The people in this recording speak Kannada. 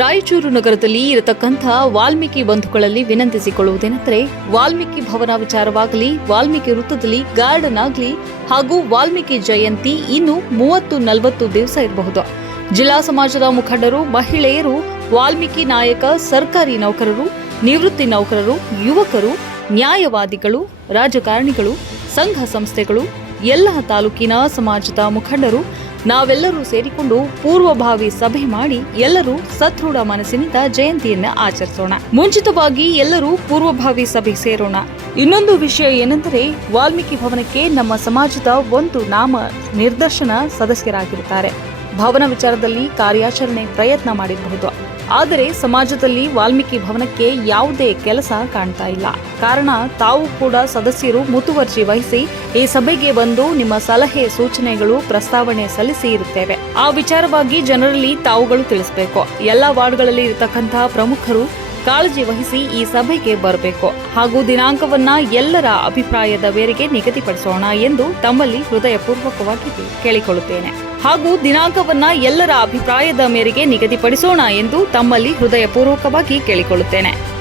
ರಾಯಚೂರು ನಗರದಲ್ಲಿ ಇರತಕ್ಕಂಥ ವಾಲ್ಮೀಕಿ ಬಂಧುಗಳಲ್ಲಿ ವಿನಂತಿಸಿಕೊಳ್ಳುವುದೇನೆಂದರೆ, ವಾಲ್ಮೀಕಿ ಭವನ ವಿಚಾರವಾಗಲಿ, ವಾಲ್ಮೀಕಿ ವೃತ್ತದಲ್ಲಿ ಗಾರ್ಡನ್ ಆಗಲಿ ಹಾಗೂ ವಾಲ್ಮೀಕಿ ಜಯಂತಿ ಇನ್ನು ಮೂವತ್ತು ನಲವತ್ತು ದಿವಸ ಇರಬಹುದು. ಜಿಲ್ಲಾ ಸಮಾಜದ ಮುಖಂಡರು, ಮಹಿಳೆಯರು, ವಾಲ್ಮೀಕಿ ನಾಯಕ, ಸರ್ಕಾರಿ ನೌಕರರು, ನಿವೃತ್ತಿ ನೌಕರರು, ಯುವಕರು, ನ್ಯಾಯವಾದಿಗಳು, ರಾಜಕಾರಣಿಗಳು, ಸಂಘ ಸಂಸ್ಥೆಗಳು, ಎಲ್ಲ ತಾಲೂಕಿನ ಸಮಾಜದ ಮುಖಂಡರು ನಾವೆಲ್ಲರೂ ಸೇರಿಕೊಂಡು ಪೂರ್ವಭಾವಿ ಸಭೆ ಮಾಡಿ ಎಲ್ಲರೂ ಸದೃಢ ಮನಸ್ಸಿನಿಂದ ಜಯಂತಿಯನ್ನ ಆಚರಿಸೋಣ. ಮುಂಚಿತವಾಗಿ ಎಲ್ಲರೂ ಪೂರ್ವಭಾವಿ ಸಭೆ ಸೇರೋಣ. ಇನ್ನೊಂದು ವಿಷಯ ಏನೆಂದರೆ ವಾಲ್ಮೀಕಿ ಭವನಕ್ಕೆ ನಮ್ಮ ಸಮಾಜದ ಒಂದು ನಾಮ ನಿರ್ದರ್ಶನ ಸದಸ್ಯರಾಗಿರುತ್ತಾರೆ. ಭವನ ವಿಚಾರದಲ್ಲಿ ಕಾರ್ಯಾಚರಣೆ ಪ್ರಯತ್ನ ಮಾಡಿರಬಹುದು. ಆದರೆ ಸಮಾಜದಲ್ಲಿ ವಾಲ್ಮೀಕಿ ಭವನಕ್ಕೆ ಯಾವುದೇ ಕೆಲಸ ಕಾಣ್ತಾ ಇಲ್ಲ. ಕಾರಣ ತಾವು ಕೂಡ ಸದಸ್ಯರು ಮುತುವರ್ಜಿ ವಹಿಸಿ ಈ ಸಭೆಗೆ ಬಂದು ನಿಮ್ಮ ಸಲಹೆ ಸೂಚನೆಗಳು ಪ್ರಸ್ತಾವನೆ ಸಲ್ಲಿಸಿ ಇರುತ್ತೇವೆ. ಆ ವಿಚಾರವಾಗಿ ಜನರಲ್ಲಿ ತಾವುಗಳು ತಿಳಿಸಬೇಕು. ಎಲ್ಲ ವಾರ್ಡ್ಗಳಲ್ಲಿ ಇರತಕ್ಕಂತಹ ಪ್ರಮುಖರು ಕಾಳಜಿ ವಹಿಸಿ ಈ ಸಭೆಗೆ ಬರಬೇಕು. ಹಾಗೂ ದಿನಾಂಕವನ್ನ ಎಲ್ಲರ ಅಭಿಪ್ರಾಯದ ಮೇರೆಗೆ ನಿಗದಿಪಡಿಸೋಣ ಎಂದು ತಮ್ಮಲ್ಲಿ ಹೃದಯಪೂರ್ವಕವಾಗಿ ಕೇಳಿಕೊಳ್ಳುತ್ತೇನೆ. ಹಾಗೂ ದಿನಾಂಕವನ್ನ ಎಲ್ಲರ ಅಭಿಪ್ರಾಯದ ಮೇರೆಗೆ ನಿಗದಿಪಡಿಸೋಣ ಎಂದು ತಮ್ಮಲ್ಲಿ ಹೃದಯಪೂರ್ವಕವಾಗಿ ಕೇಳಿಕೊಳ್ಳುತ್ತೇನೆ.